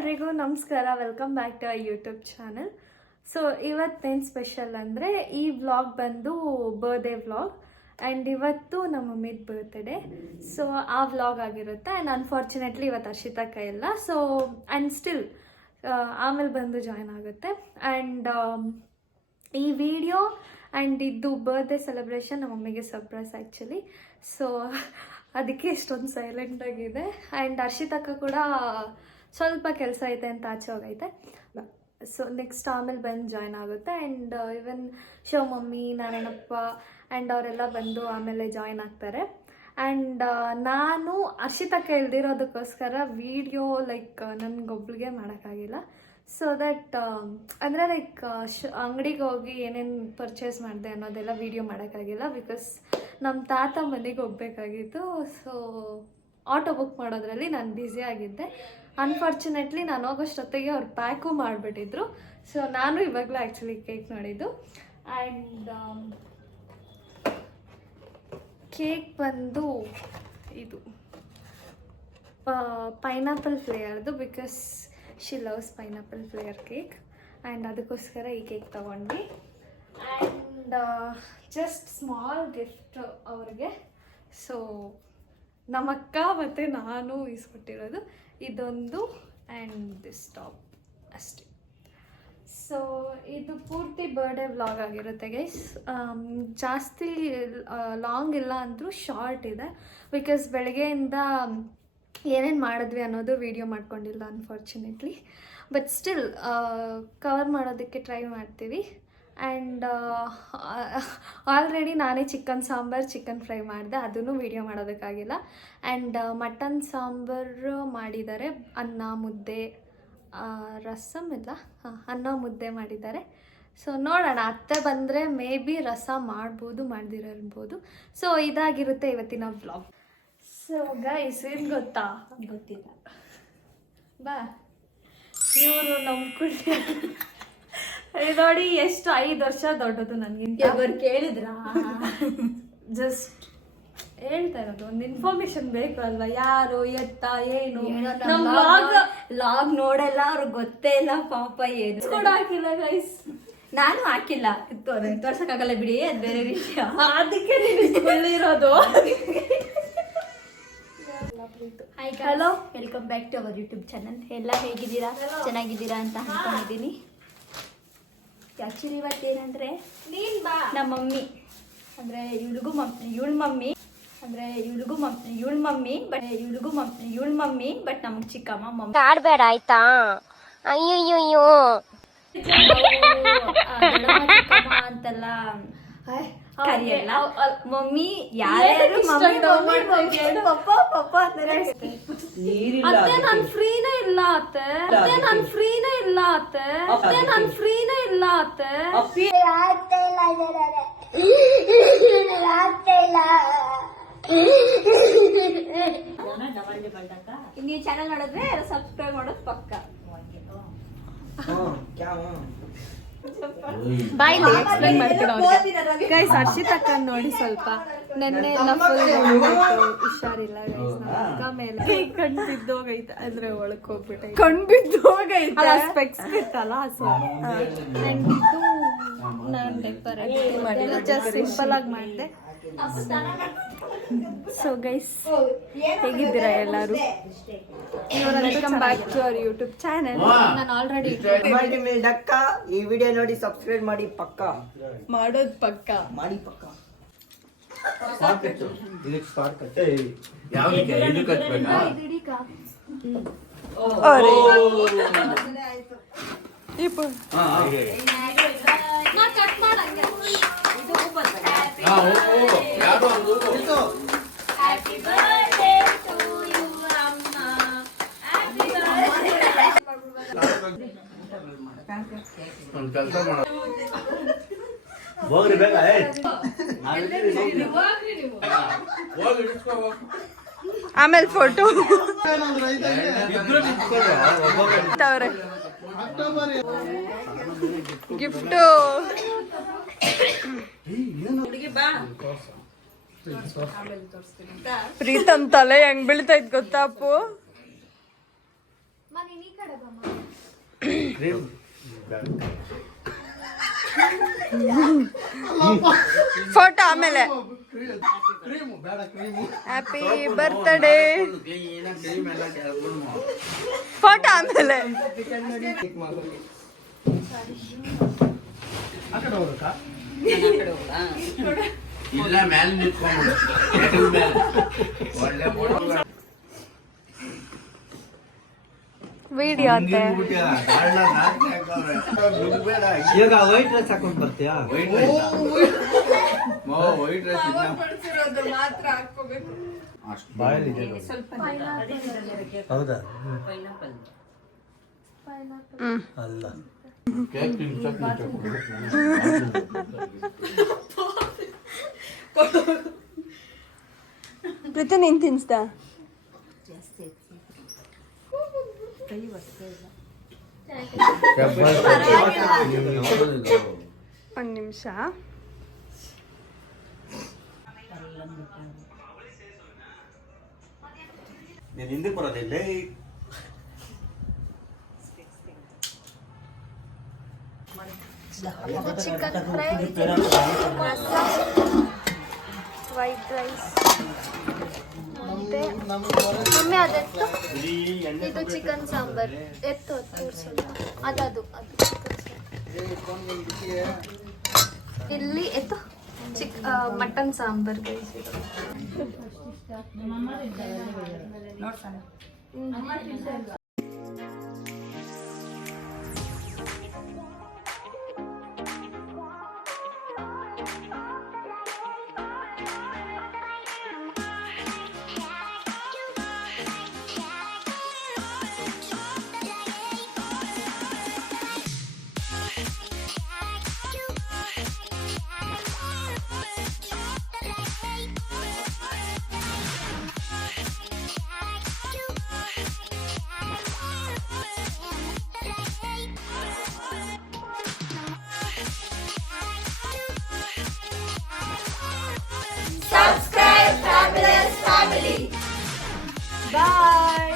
ಎಲ್ರಿಗೂ ನಮಸ್ಕಾರ, welcome back to YouTube channel. So ಇವತ್ತೇನು ಸ್ಪೆಷಲ್ ಅಂದರೆ ಈ ವ್ಲಾಗ್ ಬಂದು ಬರ್ಡೇ ವ್ಲಾಗ್ ಆ್ಯಂಡ್ ಇವತ್ತು ನಮ್ಮ ಮಮ್ಮಿದ ಬರ್ತ್ಡೇ. ಸೊ ಆ ವ್ಲಾಗ್ ಆಗಿರುತ್ತೆ. ಆ್ಯಂಡ್ ಅನ್ಫಾರ್ಚುನೇಟ್ಲಿ ಇವತ್ತು ಹರ್ಷಿತಾ ಇಲ್ಲ. ಸೊ ಆ್ಯಂಡ್ ಸ್ಟಿಲ್ ಆಮೇಲೆ ಬಂದು ಜಾಯ್ನ್ ಆಗುತ್ತೆ. ಆ್ಯಂಡ್ ಈ ವಿಡಿಯೋ ಆ್ಯಂಡ್ ಇದು ಬರ್ತ್ಡೇ ಸೆಲೆಬ್ರೇಷನ್ ನಮ್ಮ ಮಮ್ಮಿಗೆ ಸರ್ಪ್ರೈಸ್ ಆ್ಯಕ್ಚುಲಿ. ಸೊ ಅದಕ್ಕೆ ಇಷ್ಟೊಂದು ಸೈಲೆಂಟಾಗಿದೆ. ಆ್ಯಂಡ್ ಹರ್ಷಿತಕ್ಕ ಕೂಡ ಸ್ವಲ್ಪ ಕೆಲಸ ಐತೆ ಅಂತ ಆಚೆ ಹೋಗೈತೆ. ಸೊ ನೆಕ್ಸ್ಟ್ ಆಮೇಲೆ ಬಂದು ಜಾಯ್ನ್ ಆಗುತ್ತೆ. And even Shiva mummy, Narayanappa and ಅವರೆಲ್ಲ ಬಂದು ಆಮೇಲೆ ಜಾಯ್ನ್ ಆಗ್ತಾರೆ. ಆ್ಯಂಡ್ ನಾನು ಹರ್ಷಿತಕ್ಕ ಇಲ್ದಿರೋದಕ್ಕೋಸ್ಕರ ವಿಡಿಯೋ ಲೈಕ್ ನನಗೊಬ್ಳಿಗೆ ಮಾಡೋಕ್ಕಾಗಿಲ್ಲ. ಸೊ ದಟ್ ಅಂದರೆ ಲೈಕ್ ಅಂಗಡಿಗೆ ಹೋಗಿ ಏನೇನು ಪರ್ಚೇಸ್ ಮಾಡಿದೆ ಅನ್ನೋದೆಲ್ಲ ವೀಡಿಯೋ ಮಾಡೋಕ್ಕಾಗಿಲ್ಲ. ಬಿಕಾಸ್ ನಮ್ಮ ತಾತ ಮನೆಗೆ ಹೋಗ್ಬೇಕಾಗಿತ್ತು. ಸೊ ಆಟೋ ಬುಕ್ ಮಾಡೋದ್ರಲ್ಲಿ ನಾನು ಬ್ಯುಸಿ ಆಗಿದ್ದೆ. ಅನ್ಫಾರ್ಚುನೇಟ್ಲಿ ನಾನು ಹೋಗೋಷ್ಟೊತ್ತಿಗೆ ಅವ್ರು ಪ್ಯಾಕು ಮಾಡಿಬಿಟ್ಟಿದ್ರು. ಸೊ ನಾನು ಇವಾಗಲೂ ಆ್ಯಕ್ಚುಲಿ ಕೇಕ್ ನೋಡಿದ್ದು. ಆ್ಯಂಡ್ ಕೇಕ್ ಬಂದು ಇದು ಪೈನಾಪಲ್ ಫ್ಲೇವರ್ದು, because she loves pineapple flavour cake. And ಅದಕ್ಕೋಸ್ಕರ ಈ ಕೇಕ್ ತೊಗೊಂಡ್ವಿ. ಆ್ಯಂಡ್ ಜಸ್ಟ್ ಸ್ಮಾಲ್ ಗಿಫ್ಟ್ ಅವ್ರಿಗೆ. ಸೊ ನಮ್ಮ ಅಕ್ಕ ಮತ್ತು ನಾನು ಇಸ್ಕೊಟ್ಟಿರೋದು ಇದೊಂದು ಆ್ಯಂಡ್ ದಿಸ್ ಟಾಪ್ ಅಷ್ಟೇ. ಸೊ ಇದು ಪೂರ್ತಿ ಬರ್ಡೇ ವ್ಲಾಗ್ ಆಗಿರುತ್ತೆ ಗೈಸ್. ಜಾಸ್ತಿ ಲಾಂಗ್ ಇಲ್ಲ ಅಂದರೂ ಶಾರ್ಟ್ ಇದೆ. ಬಿಕಾಸ್ ಬೆಳಗ್ಗೆಯಿಂದ ಏನೇನು ಮಾಡಿದ್ವಿ ಅನ್ನೋದು ವೀಡಿಯೋ ಮಾಡ್ಕೊಂಡಿಲ್ಲ ಅನ್ಫಾರ್ಚುನೇಟ್ಲಿ. ಬಟ್ ಸ್ಟಿಲ್ ಕವರ್ ಮಾಡೋದಕ್ಕೆ ಟ್ರೈ ಮಾಡ್ತೀವಿ. ಆ್ಯಂಡ್ ಆಲ್ರೆಡಿ ನಾನೇ ಚಿಕನ್ ಸಾಂಬಾರು, ಚಿಕನ್ ಫ್ರೈ ಮಾಡಿದೆ, ಅದನ್ನು ವೀಡಿಯೋ ಮಾಡೋದಕ್ಕಾಗಿಲ್ಲ. ಆ್ಯಂಡ್ ಮಟನ್ ಸಾಂಬಾರು ಮಾಡಿದ್ದಾರೆ, ಅನ್ನ ಮುದ್ದೆ ರಸಮ್ ಇಲ್ಲ, ಅನ್ನ ಮುದ್ದೆ ಮಾಡಿದ್ದಾರೆ. ಸೊ ನೋಡೋಣ, ಅತ್ತೆ ಬಂದರೆ ಮೇ ಬಿ ರಸ ಮಾಡ್ಬೋದು, ಮಾಡ್ದಿರಬಹುದು. ಸೊ ಇದಾಗಿರುತ್ತೆ ಇವತ್ತಿನ ವ್ಲಾಗ್. ಸೊ ಗೈಸ್ ಏನು ಗೊತ್ತಾ, ಗೊತ್ತಿಲ್ಲ ಬಾ, ಇವರು ನಮ್ಮ ಕುಡಿ ನೋಡಿ ಎಷ್ಟು 5 ವರ್ಷ ದೊಡ್ಡದು ನನಗಿಂತ. ಅವ್ರು ಕೇಳಿದ್ರಾ? ಜಸ್ಟ್ ಹೇಳ್ತಾ ಇರೋದು, ಒಂದು ಇನ್ಫಾರ್ಮೇಶನ್ ಬೇಕು ಅಲ್ವಾ, ಯಾರು ಎತ್ತ ಏನು. ಲಾಗ್ ನೋಡಲ್ಲ, ಅವ್ರಿಗೆ ಗೊತ್ತೇ ಇಲ್ಲ ಪಾಪ. ಏನು ಕೂಡ ಹಾಕಿಲ್ಲ ಗೈಸ್, ನಾನು ಹಾಕಿಲ್ಲ. ತೋರ್ಸಕ್ಕಾಗಲ್ಲ ಬಿಡಿ, ಅದು ಬೇರೆ ವಿಷಯ. ಅದಕ್ಕೆ ಇರೋದು. Hello, welcome back to our YouTube channel. ಎಲ್ಲ ಹೇಗಿದ್ದೀರಾ? ಚೆನ್ನಾಗಿದ್ದೀರಾ ಅಂತ ಅನ್ಕೊಂಡಿದ್ದೀನಿ. ಆ್ಯಕ್ಚುಲಿ ಇವತ್ತೇನಂದರೆ ನಮ್ಮ ಮಮ್ಮಿ ಅಂದರೆ ಇವಳ ಮಮ್ಮಿ ಬಟ್ ನಮಗೆ ಚಿಕ್ಕಮ್ಮ ಮಮ್ಮಿ ಆಡ್ಬೇಡ ಆಯ್ತಾ. ಅಯ್ಯೋ ಅಂತೆಲ್ಲ ಕರಿಯಲ್ಲ. ಮಮ್ಮಿ ಯಾರ್ಯಾರು ಪಪ್ಪ ಅಂತಾರೆ. ಅತ್ತೆ ನಾನು ಫ್ರೀನೇ ಇಲ್ಲ ಅತ್ತೆ, ನಾನು ಫ್ರೀನೇ ಇಲ್ಲ ಅತ್ತೆ, ನಾನು ಫ್ರೀನೇ ಇಲ್ಲ ಅತ್ತೆ. ನೀವು ಚಾನಲ್ ನೋಡಿದ್ರೆ ಸಬ್ಸ್ಕ್ರೈಬ್ ಮಾಡೋದು ಪಕ್ಕ. ಬಾಯ್ಲಿ ಎಕ್ಸ್ಪ್ಲೈನ್ ಮಾಡ್ತೀನಿ ಅವ್ರಿಗೆ. ಗೈಸ್ ಹರ್ಷಿತಕ್ಕ ನೋಡಿ ಸ್ವಲ್ಪ ನೆನ್ನೆ ಎಲ್ಲ ಫುಲ್ ಹುಷಾರಿಲ್ಲ ಗೈಸ್. ನಮ್ಮ ಮೇಲೆ ಕಣ್ ಬಿದ್ದೋಗೈತೆ, ಅಂದ್ರೆ ಒಳಕ್ ಹೋಗ್ಬಿಟ್ಟೈತೆ, ಕಣ್ ಬಿದ್ದೋಗೈತೆ, ಸ್ಪೆಕ್ಸ್ ಬಿತ್ತಲ್ಲ. ಸೊ ಆ್ಯಂಡ್ ಇದು ನಾನು ಡೆಕೋರೇಟ್ ಮಾಡಿಲ್ಲ, ಜಸ್ಟ್ ಸಿಂಪಲ್ ಆಗಿ ಮಾಡಿದೆ. ಸೊ ಗೈಸ್ ಹೇಗಿದ್ದೀರಾ ಎಲ್ಲರೂ? Welcome back to our YouTube channel. ನಾನು ಆಲ್ರೆಡಿ ಈ ವಿಡಿಯೋ ನೋಡಿ ಸಬ್ಸ್ಕ್ರೈಬ್ ಮಾಡಿ, ಪಕ್ಕ ಮಾಡೋದು ಪಕ್ಕ ಮಾಡಿ, ಪಕ್ಕ. ಹೋಗ್ರಿ ಬೇಗ. ಆಮೇಲೆ ಫೋಟೋ ಗಿಫ್ಟು ಪ್ರೀತಮ್ ತಲೆ ಹೆಂಗ್ ಬೀಳ್ತೈತ್ ಗೊತ್ತಾಪು. ಫೋಟೋ ಆಮೇಲೆ. Happy birthday. ಫೋಟೋ ಆಮೇಲೆ. ಇಲ್ಲ ಮೇಲೆ ನಿಂತ್ಕೊಂಡು ಒಳ್ಳೆ ವಿಡಿಯೋ ಅಂತೆ. ಈಗ ವೈಟ್ ಡ್ರೆಸ್ ಹಾಕೊಂಡ್ ಬರ್ತೀಯಾ? ವೈಟ್ ಡ್ರೆಸ್ ಹೌದಾ? ಅಲ್ಲ ಕೇಕ್ ತಿನ್ಸಕ್ ಪ್ರೀತಿ ನೀನ್ ತಿನ್ಸ್ದ? ಒಂದ್ ನಿಮಿಷ. ನೀನ್ ಹಿಂದಕ್ಕೆ ಬರೋದಿಲ್ಲ. ಚಿಕನ್ ಫ್ರೈ, ವೈಟ್ ರೈಸ್, ಮುದ್ದೆ. ಮಮ್ಮಿ ಅದೆತ್ತು, ಇದು ಚಿಕನ್ ಸಾಂಬಾರ್ ಎತ್ತು ತೋರಿಸಲ್ಲ. ಅದು ಇಲ್ಲಿ ಎತ್ತು mutton sambar. Subscribe Fabulous Family. ಬಾಯ್.